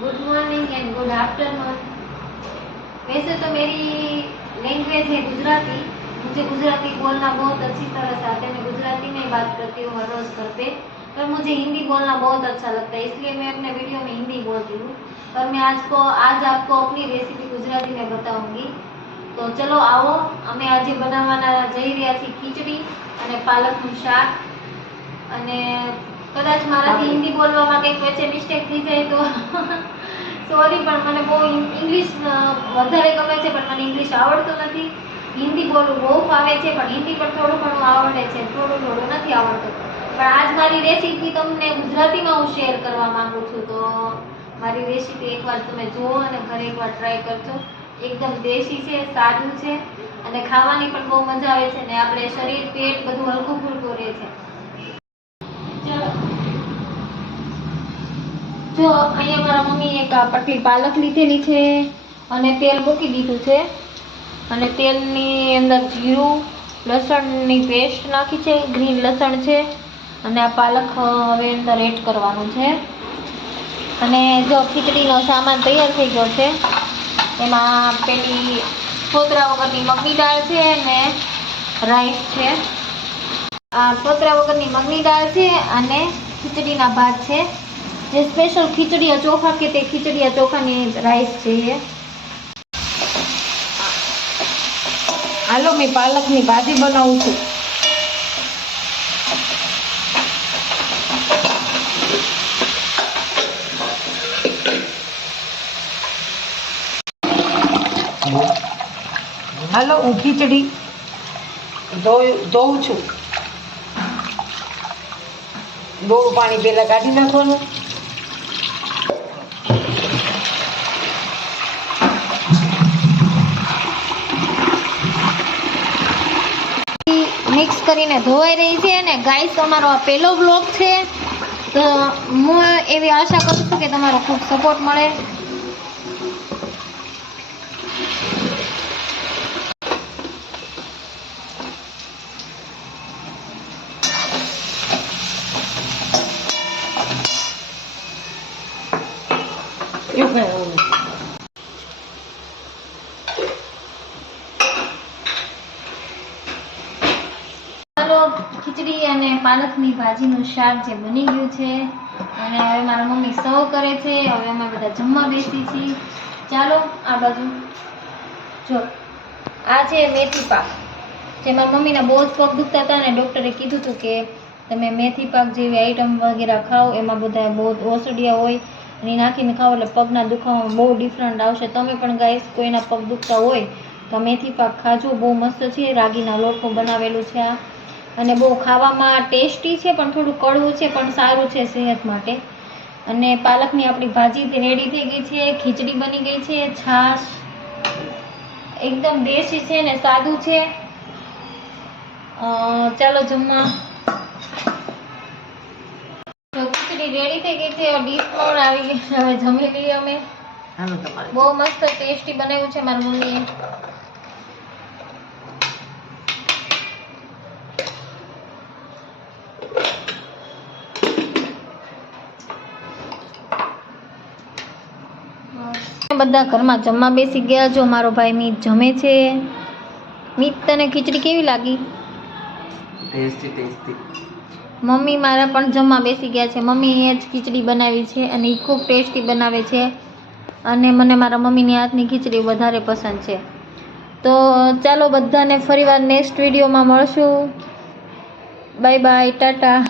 Good morning and good afternoon. वैसे तो मेरी लैंग्वेज है गुजराती। मुझे गुजराती बोलना बहुत अच्छी तरह से आता है। मैं गुजराती में बात करती हूँ हर रोज घर पे, पर मुझे हिंदी बोलना बहुत अच्छा लगता है, इसलिए मैं अपने वीडियो में हिंदी बोलती हूँ। पर मैं आज आपको अपनी रेसिपी गुजराती में बताऊंगी। तो चलो आओ, અમે આજે બનાવવાના જઈ રહ્યા છીએ ખીચડી અને પાલકનું શાક। અને કદાચ મારાથી હિન્દી બોલવામાં કંઈક વચ્ચે મિસ્ટેક થઈ જાય તો સોરી, પણ મને બહુ ઇંગ્લિશ વધારે ગમે છે, પણ મને ઇંગ્લિશ આવડતું નથી। હિન્દી બોલવું બહુ ફાવે છે, પણ હિન્દી પણ થોડું ઘણું આવડે છે, થોડું થોડું નથી આવડતું। પણ આજ મારી રેસીપી તમને ગુજરાતીમાં હું શેર કરવા માંગુ છું। તો મારી રેસીપી એકવાર તમે જુઓ અને ઘરે એકવાર ટ્રાય કરજો। एकदम देशी है, सादू है અને ખાવાની પણ બહુ મજા આવે છે ને આપણે શરીર પેટ બધું હલકું ફૂલકું રહે છે। ચલો જો અહીંયા મારા મમ્મી એક પટલી પાલક લીધેલી છે અને તેલ મૂકી દીધું છે અને તેલની અંદર જીરું લસણની પેસ્ટ નાખી છે, ગ્રીન લસણ છે અને આ પાલક હવે અંદર એડ કરવાનું છે। અને જો ખીચડીનો સામાન તૈયાર થઈ ગયો છે। એમાં પેલી ફોતરા વગરની મગની દાળ છે ને રાઈસ છે। આ ફોતરા વગરની મગની દાળ છે અને ખીચડીના ભાત છે, જે સ્પેશિયલ ખીચડીયા ચોખા કે તે ખીચડીયા ચોખાની રાઈસ છે। હાલો મેં પાલકની ભાજી બનાવું છું। હાલો હું ખીચડી ધોઉં છું। ડોળું પાણી પહેલા કાઢી નાખવાનું। મિક્સ કરીને ધોવાઈ રહી છે ને ગાઈસ, અમારો આ પહેલો બ્લોગ છે, તો હું એવી આશા કરું છું કે તમારો ખૂબ સપોર્ટ મળે। ખીચડી અને પાલકની ભાજીનું શાક જે બની ગયું છે અને હવે મારા મમ્મી સર્વ કરે છે। હવે અમે બધા જમવા બેસી છીએ। ચાલો આ બાજુ જો આ છે મેથી પાક, જે મારા મમ્મીના બહુ જ પગ દુખતા હતા અને ડૉક્ટરે કીધું હતું કે તમે મેથી પાક જેવી આઈટમ વગેરે ખાઓ, એમાં બધા બહુ ઓસડિયા હોય અને નાખીને ખાઓ એટલે પગના દુખાવામાં બહુ ડિફરન્ટ આવશે। તમે પણ ગાઈસ કોઈના પગ દુખતા હોય તો મેથી પાક ખાજો, બહુ મસ્ત છે, રાગીના લોટનું બનાવેલું છે આ, અને બહુ ખાવામાં ટેસ્ટી છે, પણ થોડું કડવું છે, પણ સારું છે સેહત માટે। અને પાલકની આપણી ભાજી રેડી થઈ ગઈ છે, ખીચડી બની ગઈ છે, છાશ એકદમ દેશી છે ને સાદું છે। ચાલો જમવા। તો ખીચડી રેડી થઈ ગઈ છે, ડીશ પણ આવી ગઈ, હવે જમી લઈએ અમે। બહુ મસ્ત ટેસ્ટી બનાવ્યું છે મારી મમ્મીએ। બધા ઘરમાં જમવા બેસી ગયા। જો મારો ભાઈ મીત જમે છે। મીત તને ખીચડી કેવી લાગી? Tasty tasty. મમ્મી મારા પણ જમવા બેસી ગયા છે। મમ્મીએ જ ખીચડી બનાવી છે અને એ ખૂબ ટેસ્ટી બનાવે છે અને મને મારા મમ્મીની હાથની ખીચડી વધારે પસંદ છે। તો ચાલો બધાને ફરીવાર નેક્સ્ટ વિડીયોમાં મળશું। Bye bye, Tata.